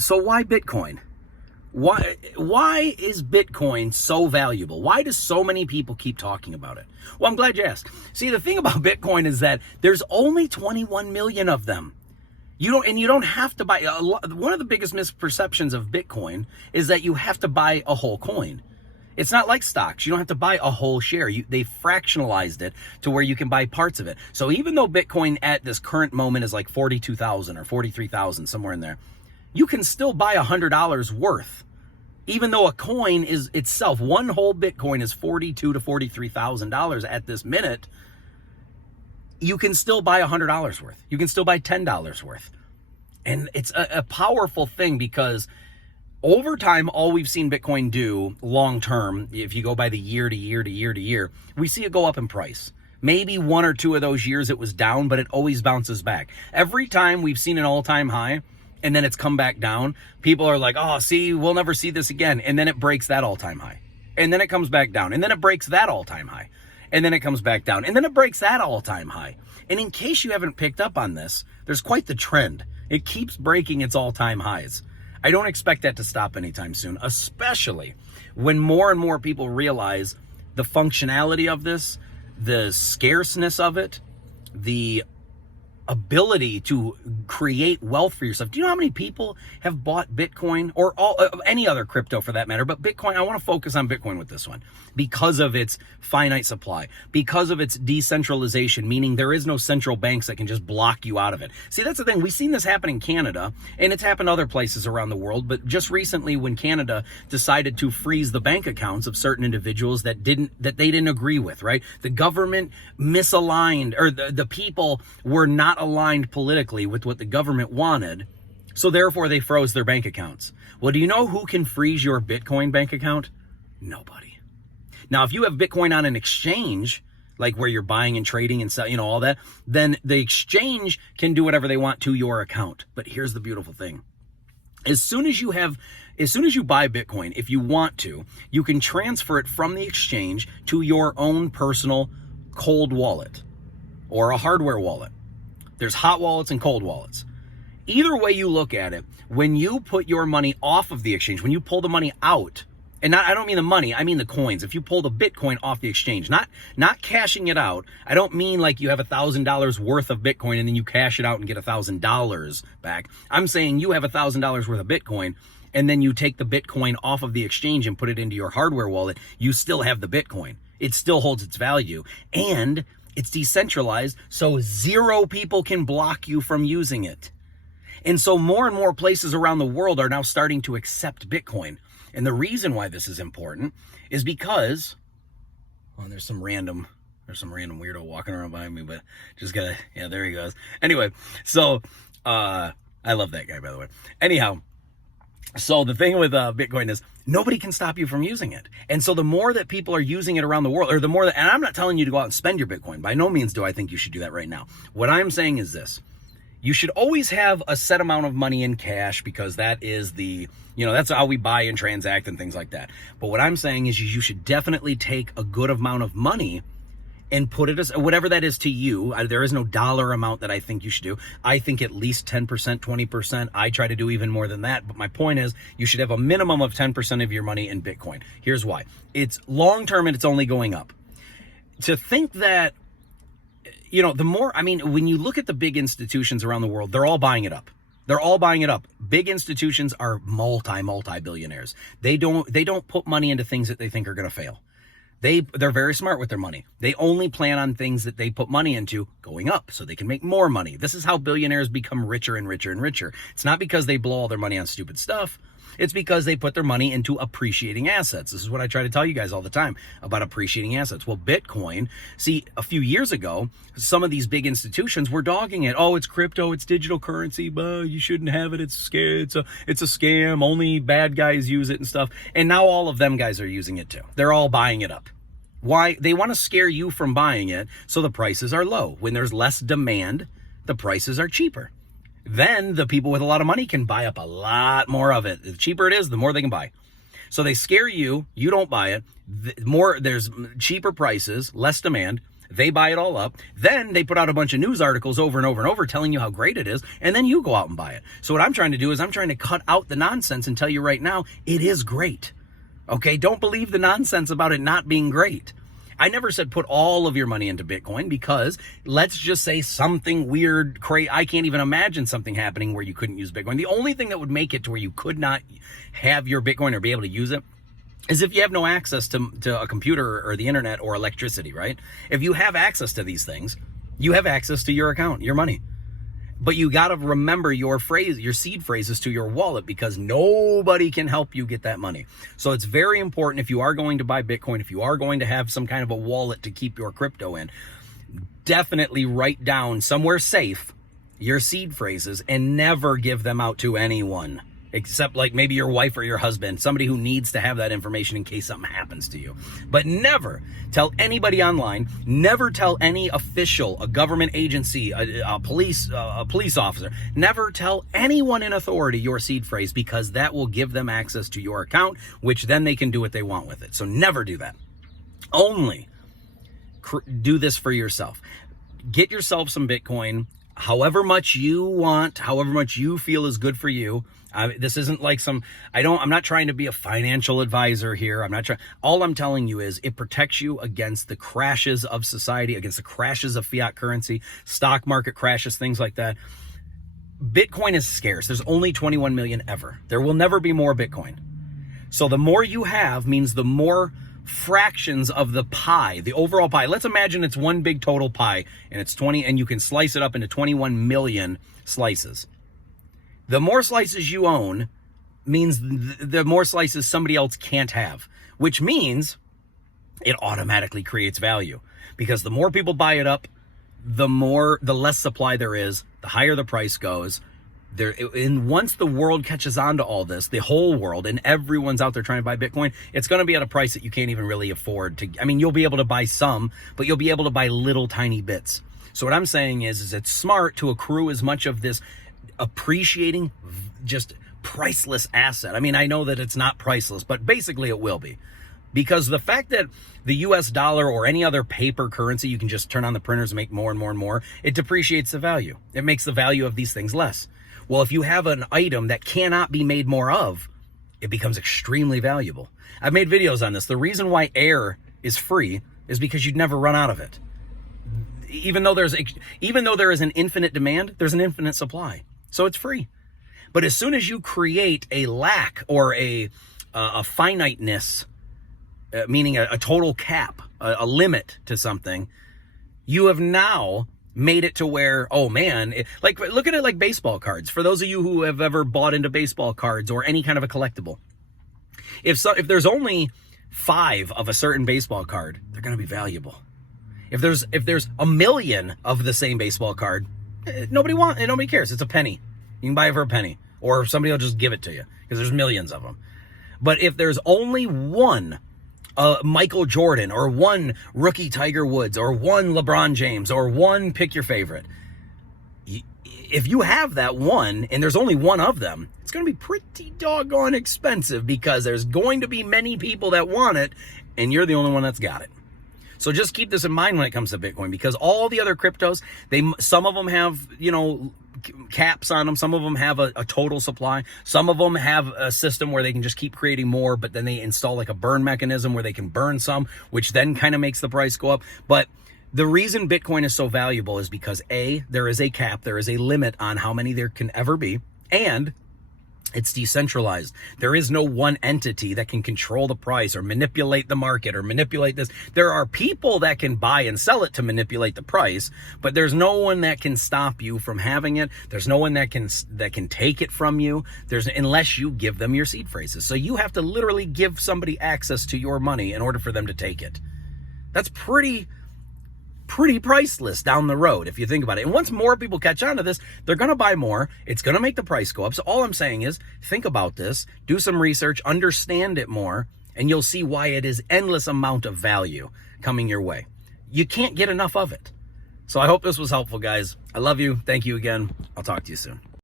So why Bitcoin? Why is Bitcoin so valuable? Why do so many people keep talking about it? Well, I'm glad you asked. See, the thing about Bitcoin is that there's only 21 million of them. You don't have to buy one of the biggest misperceptions of Bitcoin is that you have to buy a whole coin. It's not like stocks. You don't have to buy a whole share. They fractionalized it to where you can buy parts of it. So even though Bitcoin at this current moment is like 42,000 or 43,000, somewhere in there, you can still buy $100 worth. Even though a coin is itself, one whole Bitcoin is $42,000 to $43,000 at this minute, you can still buy $100 worth. You can still buy $10 worth. And it's a powerful thing because over time, all we've seen Bitcoin do long term, if you go by the year to year to year to year, we see it go up in price. Maybe one or two of those years it was down, but it always bounces back. Every time we've seen an all-time high, and then it's come back down, people are like, oh, see, we'll never see this again. And then it breaks that all-time high. And then it comes back down. And then it breaks that all-time high. And then it comes back down. And then it breaks that all-time high. And in case you haven't picked up on this, there's quite the trend. It keeps breaking its all-time highs. I don't expect that to stop anytime soon, especially when more and more people realize the functionality of this, the scarceness of it, the ability to create wealth for yourself. Do you know how many people have bought Bitcoin or any other crypto for that matter? But Bitcoin, I want to focus on Bitcoin with this one because of its finite supply, because of its decentralization, meaning there is no central banks that can just block you out of it. See, that's the thing. We've seen this happen in Canada and it's happened other places around the world. But just recently when Canada decided to freeze the bank accounts of certain individuals that they didn't agree with, right? The government misaligned, or the people were not aligned politically with what the government wanted, so therefore they froze their bank accounts. Well, do you know who can freeze your Bitcoin bank account? Nobody. Now, if you have Bitcoin on an exchange, like where you're buying and trading and selling, all that, then the exchange can do whatever they want to your account. But here's the beautiful thing. As soon as you buy Bitcoin, if you want to, you can transfer it from the exchange to your own personal cold wallet or a hardware wallet. There's hot wallets and cold wallets. Either way you look at it, when you put your money off of the exchange, when you pull the money out, and I don't mean the money, I mean the coins. If you pull the Bitcoin off the exchange, not cashing it out, I don't mean like you have $1,000 worth of Bitcoin and then you cash it out and get $1,000 back. I'm saying you have $1,000 worth of Bitcoin and then you take the Bitcoin off of the exchange and put it into your hardware wallet. You still have the Bitcoin. It still holds its value. And it's decentralized, so zero people can block you from using it. And so more and more places around the world are now starting to accept Bitcoin. And the reason why this is important is because, well, there's some random weirdo walking around behind me, but yeah, there he goes. Anyway, so I love that guy, by the way. Anyhow, so the thing with Bitcoin is nobody can stop you from using it. And so the more that people are using it around the world, or the more that, and I'm not telling you to go out and spend your Bitcoin. By no means do I think you should do that right now. What I'm saying is this. You should always have a set amount of money in cash because that is that's how we buy and transact and things like that. But what I'm saying is you should definitely take a good amount of money and put it as whatever that is to you. There is no dollar amount that I think you should do. I think at least 10%, 20%. I try to do even more than that. But my point is you should have a minimum of 10% of your money in Bitcoin. Here's why. It's long term and it's only going up. To think that, when you look at the big institutions around the world, they're all buying it up. They're all buying it up. Big institutions are multi-billionaires. They don't put money into things that they think are going to fail. They're very smart with their money. They only plan on things that they put money into going up so they can make more money. This is how billionaires become richer and richer and richer. It's not because they blow all their money on stupid stuff. It's because they put their money into appreciating assets. This is what I try to tell you guys all the time about appreciating assets. Well, Bitcoin, see, a few years ago, some of these big institutions were dogging it. Oh, it's crypto, it's digital currency, but you shouldn't have it. It's scary. It's a scam. Only bad guys use it and stuff. And now all of them guys are using it too. They're all buying it up. Why? They want to scare you from buying it so the prices are low. When there's less demand, the prices are cheaper. Then the people with a lot of money can buy up a lot more of it. The cheaper it is, the more they can buy. So they scare you, you don't buy it. There's cheaper prices, less demand. They buy it all up. Then they put out a bunch of news articles over and over and over telling you how great it is. And then you go out and buy it. So what I'm trying to do is I'm trying to cut out the nonsense and tell you right now, it is great. Okay, don't believe the nonsense about it not being great. I never said put all of your money into Bitcoin because let's just say something weird, I can't even imagine something happening where you couldn't use Bitcoin. The only thing that would make it to where you could not have your Bitcoin or be able to use it is if you have no access to a computer or the internet or electricity, right? If you have access to these things, you have access to your account, your money. But you got to remember your seed phrases to your wallet because nobody can help you get that money. So it's very important if you are going to buy Bitcoin, if you are going to have some kind of a wallet to keep your crypto in, definitely write down somewhere safe your seed phrases and never give them out to anyone. Except like maybe your wife or your husband, somebody who needs to have that information in case something happens to you. But never tell anybody online, never tell any official, a government agency, a police officer, never tell anyone in authority your seed phrase because that will give them access to your account, which then they can do what they want with it. So never do that. Only do this for yourself. Get yourself some Bitcoin, however much you want, however much you feel is good for you. This isn't like I'm not trying to be a financial advisor here. All I'm telling you is it protects you against the crashes of society, against the crashes of fiat currency, stock market crashes, things like that. Bitcoin is scarce. There's only 21 million ever. There will never be more Bitcoin. So the more you have means the more fractions of the pie, the overall pie. Let's imagine it's one big total pie and it's 20 and you can slice it up into 21 million slices. The more slices you own means the more slices somebody else can't have, which means it automatically creates value because the more people buy it up, the less supply there is, the higher the price goes. And once the world catches on to all this, the whole world, and everyone's out there trying to buy Bitcoin, it's going to be at a price that you can't even really afford to. I mean, you'll be able to buy some, but you'll be able to buy little tiny bits. So what I'm saying is it's smart to accrue as much of this appreciating, just priceless asset. I mean, I know that it's not priceless, but basically it will be. Because the fact that the US dollar or any other paper currency, you can just turn on the printers and make more and more and more, it depreciates the value. It makes the value of these things less. Well, if you have an item that cannot be made more of, it becomes extremely valuable. I've made videos on this. The reason why air is free is because you'd never run out of it. Even though there is an infinite demand, there's an infinite supply. So it's free. But as soon as you create a lack or a finiteness, meaning a total cap, a limit to something, you have now made it to where, oh man, look at it like baseball cards. For those of you who have ever bought into baseball cards or any kind of a collectible, if there's only 5 of a certain baseball card, they're going to be valuable. If there's a million of the same baseball card, nobody cares. It's a penny. You can buy it for a penny, or somebody will just give it to you because there's millions of them. But if there's only one Michael Jordan or one rookie Tiger Woods or one LeBron James or one pick your favorite, if you have that one and there's only one of them, it's going to be pretty doggone expensive because there's going to be many people that want it and you're the only one that's got it. So just keep this in mind when it comes to Bitcoin, because all the other cryptos, some of them have, caps on them. Some of them have a total supply. Some of them have a system where they can just keep creating more, but then they install like a burn mechanism where they can burn some, which then kind of makes the price go up. But the reason Bitcoin is so valuable is because A, there is a cap, there is a limit on how many there can ever be, and it's decentralized. There is no one entity that can control the price or manipulate the market or manipulate this. There are people that can buy and sell it to manipulate the price, but there's no one that can stop you from having it. There's no one that can take it from you. Unless you give them your seed phrases. So you have to literally give somebody access to your money in order for them to take it. That's pretty priceless down the road if you think about it. And once more people catch on to this, they're going to buy more. It's going to make the price go up. So all I'm saying is think about this, do some research, understand it more, and you'll see why it is endless amount of value coming your way. You can't get enough of it. So I hope this was helpful, guys. I love you. Thank you again. I'll talk to you soon.